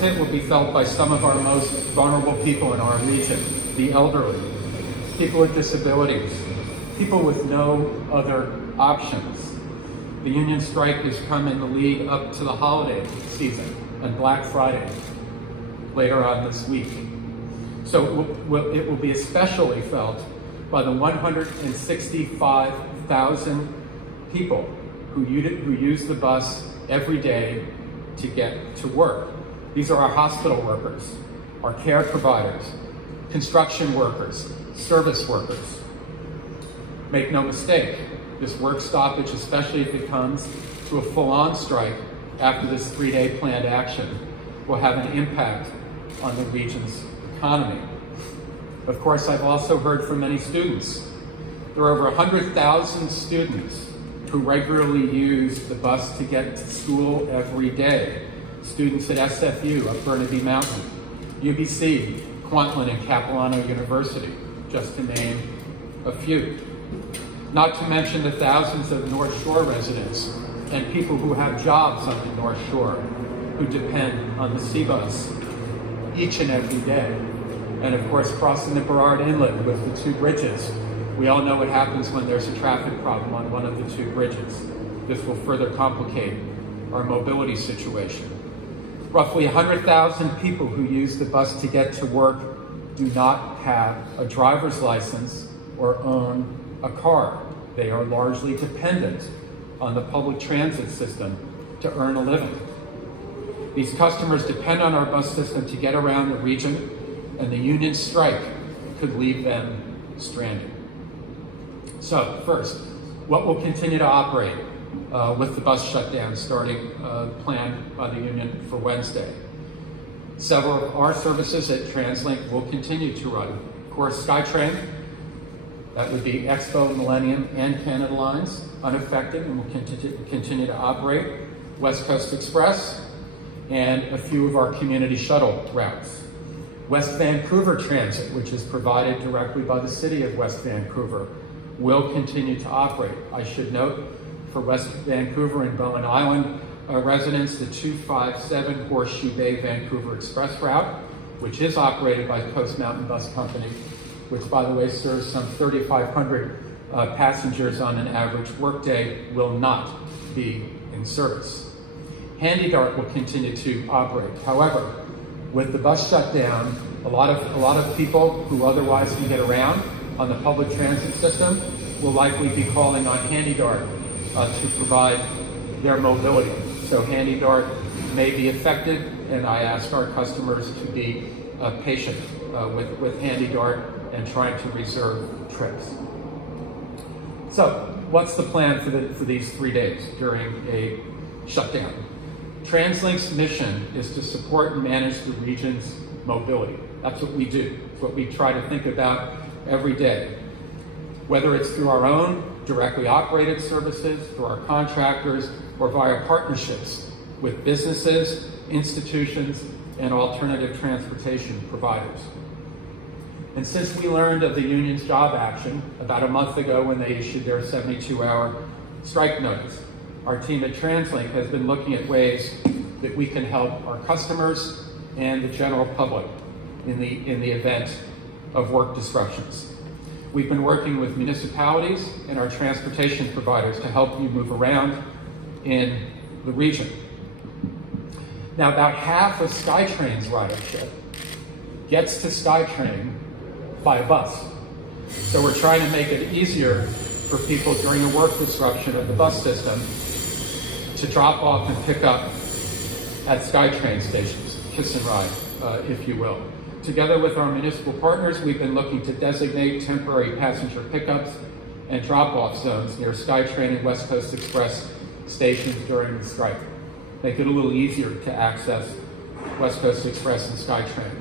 hit will be felt by some of our most vulnerable people in our region, the elderly, people with disabilities, people with no other options. The union strike has come in the lead up to the holiday season and Black Friday later on this week. So it will be especially felt by the 165,000 people who use the bus every day to get to work. These are our hospital workers, our care providers, construction workers, service workers. Make no mistake, this work stoppage, especially if it comes to a full-on strike after this 3-day planned action, will have an impact on the region's economy. Of course, I've also heard from many students. There are over 100,000 students who regularly use the bus to get to school every day. Students at SFU, up Burnaby Mountain, UBC, Kwantlen, and Capilano University, just to name a few. Not to mention the thousands of North Shore residents and people who have jobs on the North Shore who depend on the C-Bus each and every day. And of course, crossing the Burrard Inlet with the 2 bridges. We all know what happens when there's a traffic problem on one of the 2 bridges. This will further complicate our mobility situation. Roughly 100,000 people who use the bus to get to work do not have a driver's license or own a car. They are largely dependent on the public transit system to earn a living. These customers depend on our bus system to get around the region, and the union strike could leave them stranded. So first, what will continue to operate with the bus shutdown starting planned by the union for Wednesday? Several of our services at TransLink will continue to run. Of course, SkyTrain, that would be Expo, Millennium, and Canada lines, unaffected and will continue to operate. West Coast Express, and a few of our community shuttle routes. West Vancouver Transit, which is provided directly by the City of West Vancouver, will continue to operate. I should note, for West Vancouver and Bowen Island residents, the 257 Horseshoe Bay Vancouver Express route, which is operated by Coast Mountain Bus Company, which by the way serves some 3,500 passengers on an average workday, will not be in service. HandyDART will continue to operate. However, with the bus shutdown, a lot of people who otherwise can get around on the public transit system will likely be calling on HandyDART to provide their mobility. So HandyDART may be affected, and I ask our customers to be patient with HandyDART and trying to reserve trips. So what's the plan for these 3 days during a shutdown? TransLink's mission is to support and manage the region's mobility. That's what we do. It's what we try to think about every day. Whether it's through our own directly operated services, through our contractors, or via partnerships with businesses, institutions, and alternative transportation providers. And since we learned of the union's job action about a month ago when they issued their 72-hour strike notice, our team at TransLink has been looking at ways that we can help our customers and the general public in the event of work disruptions. We've been working with municipalities and our transportation providers to help you move around in the region. Now, about half of SkyTrain's ridership gets to SkyTrain by a bus. So we're trying to make it easier for people during a work disruption of the bus system to drop off and pick up at SkyTrain stations, kiss and ride, if you will. Together with our municipal partners, we've been looking to designate temporary passenger pickups and drop-off zones near SkyTrain and West Coast Express stations during the strike. Make it a little easier to access West Coast Express and SkyTrain.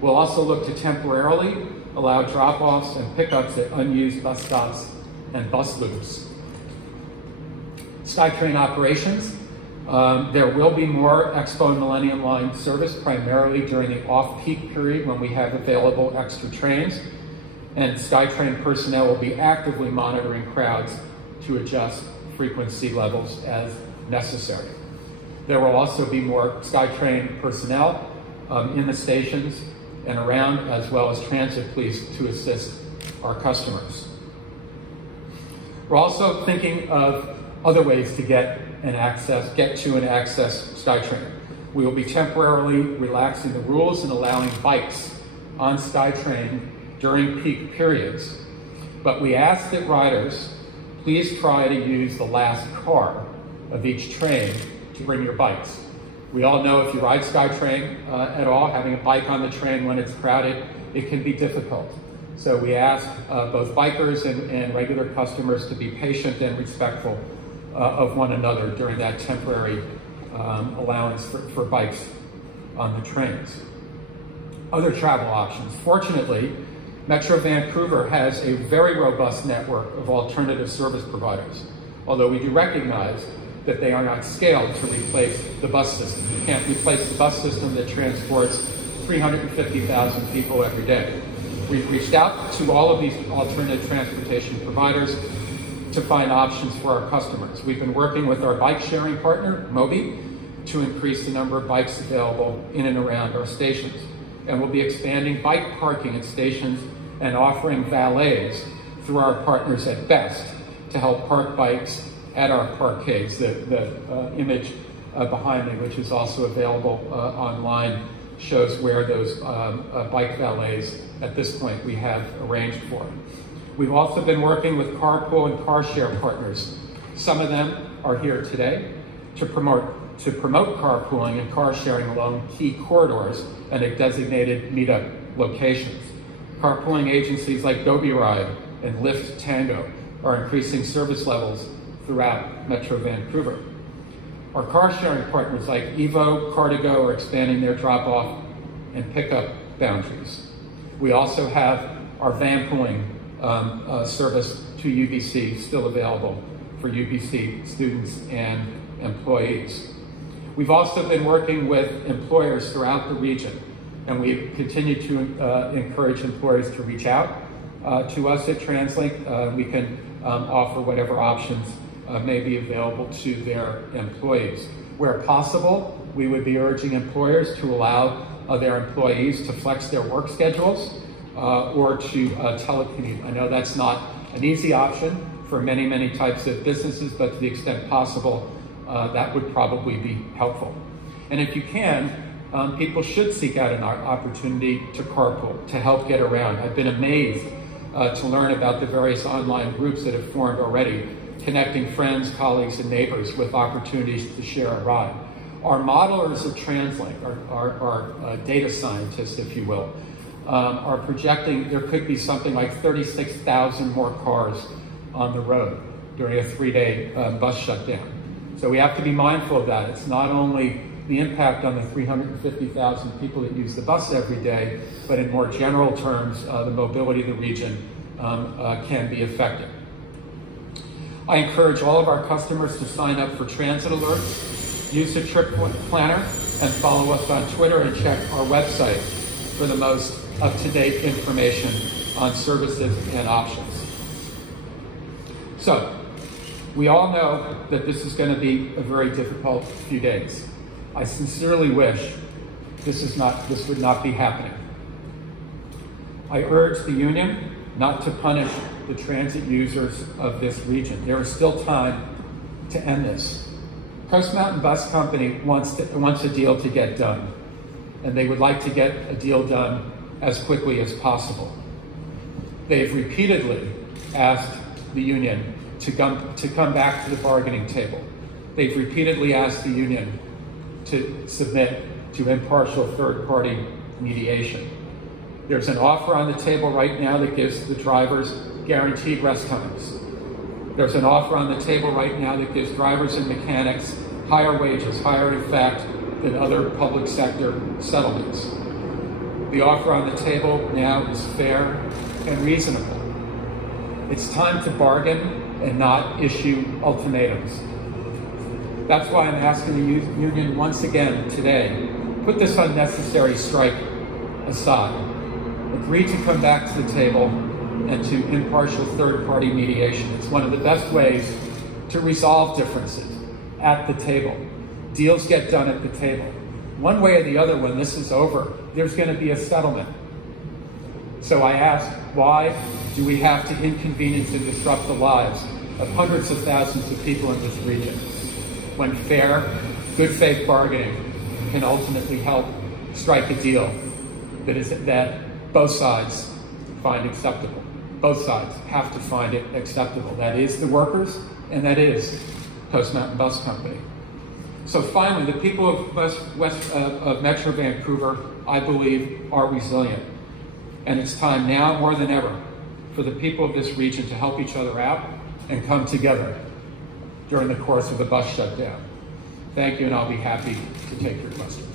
We'll also look to temporarily allow drop-offs and pickups at unused bus stops and bus loops. SkyTrain operations. There will be more Expo and Millennium Line service, primarily during the off-peak period when we have available extra trains. And SkyTrain personnel will be actively monitoring crowds to adjust frequency levels as necessary. There will also be more SkyTrain personnel in the stations and around, as well as transit police to assist our customers. We're also thinking of other ways to get to and access SkyTrain. We will be temporarily relaxing the rules and allowing bikes on SkyTrain during peak periods. But we ask that riders please try to use the last car of each train to bring your bikes. We all know if you ride SkyTrain at all, having a bike on the train when it's crowded, it can be difficult. So we ask both bikers and regular customers to be patient and respectful of one another during that temporary allowance for bikes on the trains. Other travel options. Fortunately, Metro Vancouver has a very robust network of alternative service providers, although we do recognize that they are not scaled to replace the bus system. You can't replace the bus system that transports 350,000 people every day. We've reached out to all of these alternative transportation providers to find options for our customers. We've been working with our bike sharing partner, Mobi, to increase the number of bikes available in and around our stations. And we'll be expanding bike parking at stations and offering valets through our partners at Best to help park bikes at our parkades. The image behind me, which is also available online, shows where those bike valets at this point we have arranged for. We've also been working with carpool and car share partners. Some of them are here today to promote carpooling and car sharing along key corridors and at designated meetup locations. Carpooling agencies like Gobi Ride and Lyft Tango are increasing service levels throughout Metro Vancouver. Our car sharing partners like Evo, Car2Go are expanding their drop-off and pickup boundaries. We also have our van pooling service to UBC still available for UBC students and employees. We've also been working with employers throughout the region, and we continue to encourage employers to reach out to us at TransLink. We can offer whatever options may be available to their employees. Where possible, we would be urging employers to allow their employees to flex their work schedules or to telecommute. I know that's not an easy option for many types of businesses, but to the extent possible, that would probably be helpful. And if you can, people should seek out an opportunity to carpool, to help get around. I've been amazed to learn about the various online groups that have formed already, connecting friends, colleagues, and neighbors with opportunities to share a ride. Our modelers at TransLink, our data scientists, if you will, are projecting there could be something like 36,000 more cars on the road during a 3-day bus shutdown. So we have to be mindful of that. It's not only the impact on the 350,000 people that use the bus every day, but in more general terms, the mobility of the region can be affected. I encourage all of our customers to sign up for transit alerts, use a trip planner, and follow us on Twitter and check our website for the most up-to-date information on services and options. So, we all know that this is going to be a very difficult few days. I sincerely wish this would not be happening. I urge the union not to punish the transit users of this region. There is still time to end this. Coast Mountain Bus Company wants a deal to get done, and they would like to get a deal done as quickly as possible. They've repeatedly asked the union to come back to the bargaining table. They've repeatedly asked the union to submit to impartial third-party mediation. There's an offer on the table right now that gives the drivers guaranteed rest times. There's an offer on the table right now that gives drivers and mechanics higher wages, higher in fact than other public sector settlements. The offer on the table now is fair and reasonable. It's time to bargain and not issue ultimatums. That's why I'm asking the union once again today, put this unnecessary strike aside. Agree to come back to the table and to impartial third-party mediation. It's one of the best ways to resolve differences at the table. Deals get done at the table. One way or the other, when this is over, there's going to be a settlement. So I ask, why do we have to inconvenience and disrupt the lives of hundreds of thousands of people in this region, when fair, good faith bargaining can ultimately help strike a deal that both sides find acceptable? Both sides have to find it acceptable. That is the workers, and that is Post Mountain Bus Company. So finally, the people of Metro Vancouver, I believe, are resilient. And it's time now more than ever for the people of this region to help each other out and come together during the course of the bus shutdown. Thank you, and I'll be happy to take your questions.